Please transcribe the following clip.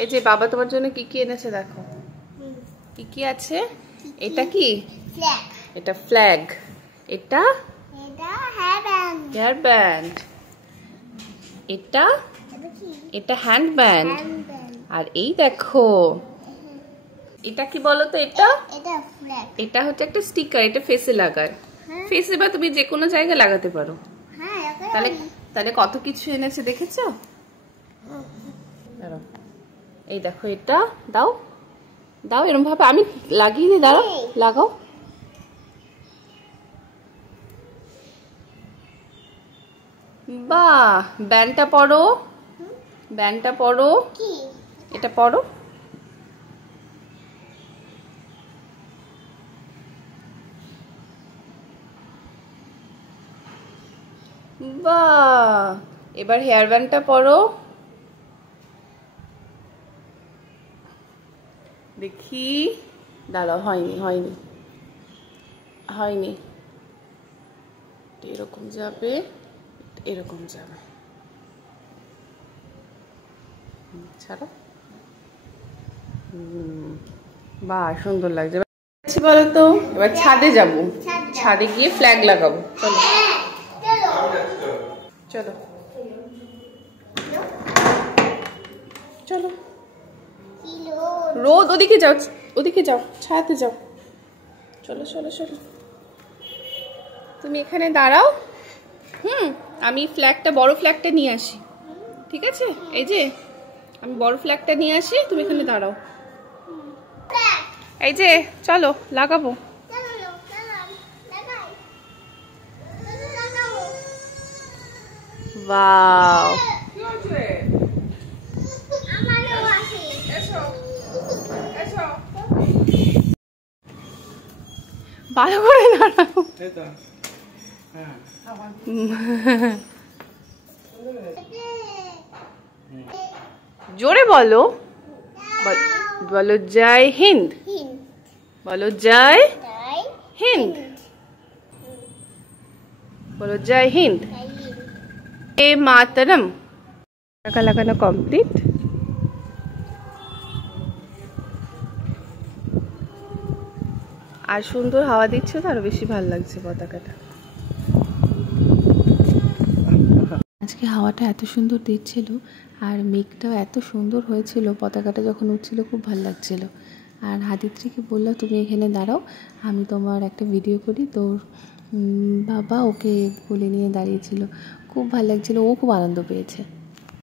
এই যে বাবা তোমার জন্য কি কি এনেছে দেখো। কি কি আছে? এটা কি? এটা ফ্ল্যাগ। এটা হেয়ার ব্যান্ড। এটা এটা হ্যান্ড ব্যান্ড। আর এই দেখো এটা কি বলো তো? এটা এটা হচ্ছে একটা স্টিকার। এটা ফেসে লাগায়। ফেসে বা তুমি যে কোনো জায়গায় লাগাতে পারো। তাহলে তাহলে কত কিছু এনেছে দেখেছো? এই দেখো এটা দাও দাও এরকম ভাবে আমি লাগিয়ে দিই। দাঁড়াও লাগাও। বাহ ব্যান্ডটা পরো। ব্যান্ডটা পরো। এটা পরো। বাহ এবার হেয়ার ব্যান্ডটা পরো। দেখি দাঁড়াও হয়নি হয়নি হয়নি। এরকম যাবে এরকম যাবে। ছাড়ো। বাহ সুন্দর লাগছে। বলো তো এবার ছাদে যাব। ছাদে গিয়ে ফ্ল্যাগ লাগাবো। চলো চলো চলো। রোদ ওদিকে যাও ওদিকে যাও ছায়াতে যাও। চলো চলো চলো। তুমি এখানে দাঁড়াও। আমি ফ্ল্যাগটা বড় ফ্ল্যাগটা নিয়ে আসি। ঠিক আছে এই যে আমি বড় ফ্ল্যাগটা নিয়ে আসি। তুমি এখানে দাঁড়াও। এই যে চলো লাগাবো। ওয়াও ভালো করে দাঁড়াও। জোরে বলো। বলো জয় হিন্দ। বলো জয় হিন্দ। বলো জয় হিন্দ। এ মাতরম। টাকা লাগানো কমপ্লিট। আর সুন্দর হাওয়া দিচ্ছে তো আরো বেশি ভালো লাগছে পতাকাটা। আজকে হাওয়াটা এত সুন্দর দিচ্ছিল আর মেঘটাও এত সুন্দর হয়েছিল। পতাকাটা যখন উঠছিল খুব ভালো লাগছিল। আর হাদিত্রীকে বললো তুমি এখানে দাঁড়াও আমি তোমার একটা ভিডিও করি। তোর বাবা ওকে কোলে নিয়ে দাঁড়িয়েছিল। খুব ভালো লাগছিল। ও খুব আনন্দ পেয়েছে।